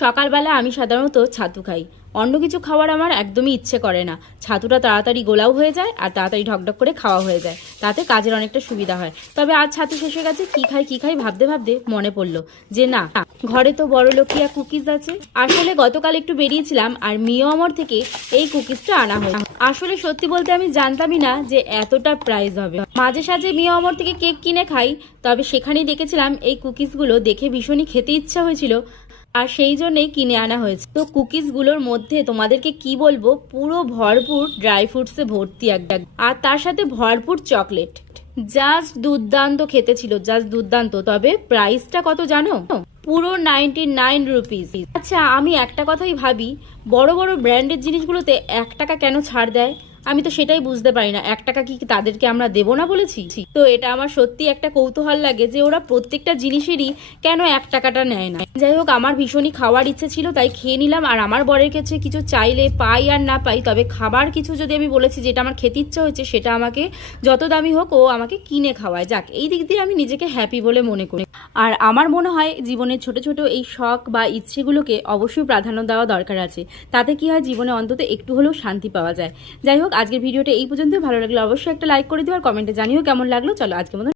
সকালবেলা আমি সাধারণত ছাতু খাই। অন্য কিছু খাওয়ার আমার একদমই ইচ্ছে করে না। ছাতুটা তাড়াতাড়ি গোলাও হয়ে যায় আর তাড়াতাড়ি ঢকঢক করে খাওয়া হয়ে যায়, তাতে কাজের অনেকটা সুবিধা হয়। তবে আজ ছাতু শেষ হয়ে গেছে, কি খাই ভাবতে ভাবতে মনে পড়লো যে না, ঘরে তো বড় লোকিয়া কুকিজ আছে। আসলে গতকাল একটু বেরিয়েছিলাম আর মিও আমর থেকে এই কুকিজটা আনা হয়েছে। আসলে সত্যি বলতে আমি জানতামই না যে এতটা প্রাইস হবে। মাঝে সাঝে মিও আমর থেকে কেক কিনে খাই, তবে সেখানেই দেখেছিলাম এই কুকিজগুলো, দেখে ভীষণই খেতে ইচ্ছা হয়েছিল আর সেই জন্যই কিনে আনা হয়েছে। তো কুকিজগুলোর মধ্যে তোমাদেরকে কি বলবো, পুরো ভরপুর ড্রাই ফ্রুটসে ভর্তি একদম, আর তার সাথে ভরপুর চকলেট। জাস্ট দুর্দান্ত খেতে ছিল, জাস্ট দুর্দান্ত। তবে প্রাইসটা কত জানো? পুরো 99 রুপিস। আচ্ছা, আমি একটা কথাই ভাবি, বড় বড় ব্র্যান্ডের জিনিসগুলোতে 1 টাকা কেন ছাড় দেয়? আমি তো সেটাই বুঝতে পারি না। 1 টাকা কি তাদেরকে আমরা দেবো না বলেছি? তো এটা আমার সত্যি একটা কৌতূহল লাগে যে ওরা প্রত্যেকটা জিনিসেরই কেন 1 টাকাটা নেয় না। যাই হোক, আমার ভীষণই খাওয়ার ইচ্ছে ছিল তাই খেয়ে নিলাম। আর আমার বরের কাছে কিছু চাইলে পাই আর না পাই, তবে খাবার কিছু যদি আমি বলেছি যেটা আমার খেতে ইচ্ছে হয়েছে, সেটা আমাকে যত দামি হোক ও আমাকে কিনে খাওয়ায়। যাক, এই দিক দিয়ে আমি নিজেকে হ্যাপি বলে মনে করি। আর আমার মনে হয় জীবনের ছোট ছোট এই শখ বা ইচ্ছেগুলোকে অবশ্যই প্রাধান্য দেওয়া দরকার আছে। তাতে কি হয়, জীবনে অন্তত একটু হলেও শান্তি পাওয়া যায়। যাই হোক, আজকের ভিডিওটা এই পর্যন্ত। ভালো লাগলে অবশ্যই একটা লাইক করে দিও আর কমেন্টে জানিও কেমন লাগলো। চলো আজকের মতো